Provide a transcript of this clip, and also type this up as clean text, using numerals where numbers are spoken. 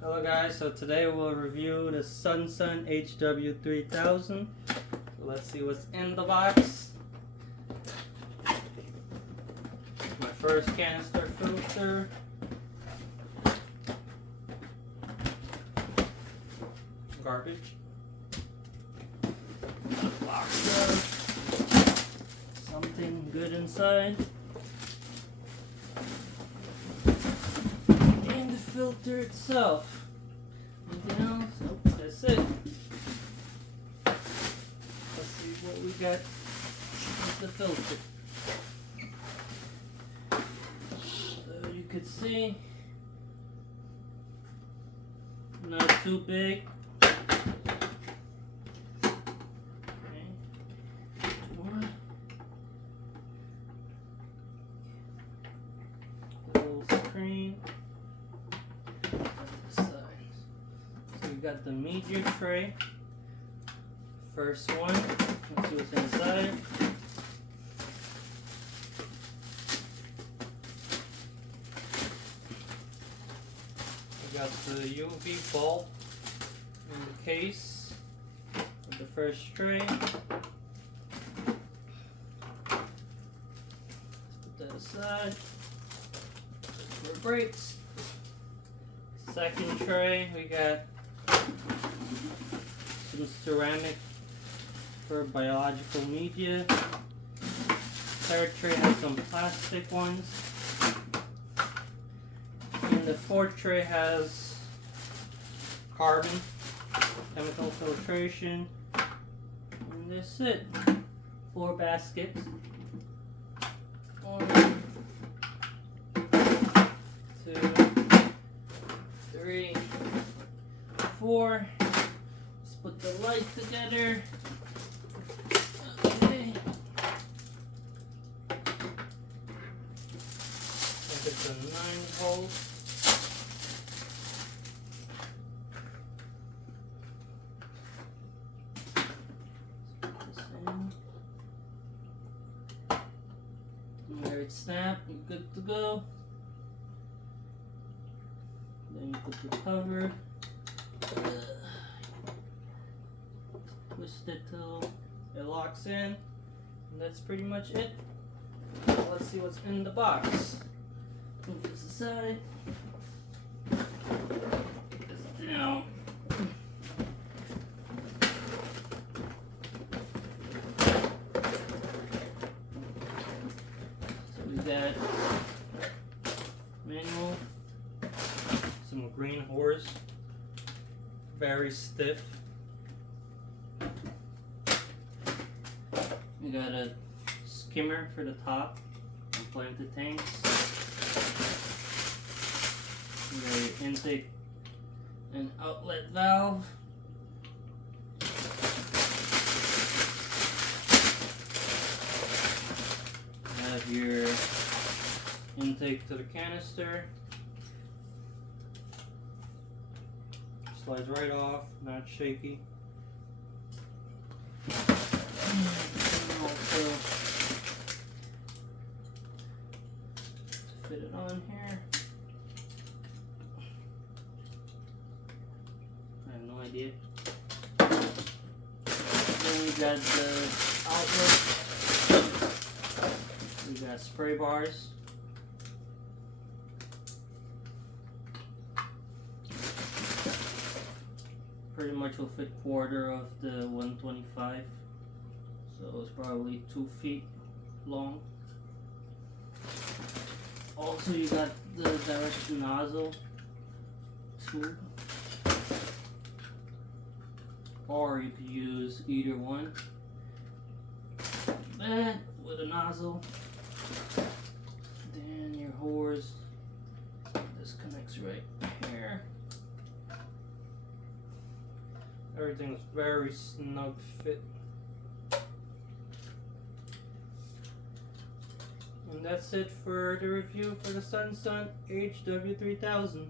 Hello guys, so today we'll review the Suisun hw3000. So let's see what's in the box. My first canister filter. Garbage. Box of something good inside. And the filter itself. Anything else? Nope, that's it. Let's see what we got with the filter. So you could see, not too big. Screen. So we got the media tray. First one. Let's see what's inside. We got the UV bulb in the case of the first tray. Let's put that aside. For brakes. Second tray, we got some ceramic for biological media. Third tray has some plastic ones. And the fourth tray has carbon, chemical filtration. And that's it. 4 baskets. 1, 2, 3, 4. Let's put the light together. Okay. Look at the 9-volt. There it's snapped. You're good to go. Then you put the cover, twist it till it locks in, and that's pretty much it. Let's see what's in the box. Move this aside. Put this down. So we got manual. Some green horse, very stiff. We got a skimmer for the top and planted tanks. We got your intake and outlet valve. You have your intake to the canister. Slides right off, not shaky. Also, fit it on here. I have no idea. Then we got the outlet. We got spray bars. Pretty much will fit quarter of the 125, so it's probably 2 feet long. Also, you got the direct nozzle tube, or you could use either one. That with a nozzle, then your hose. This connects right here. Everything's very snug fit. And that's it for the review for the Suisun hw3000.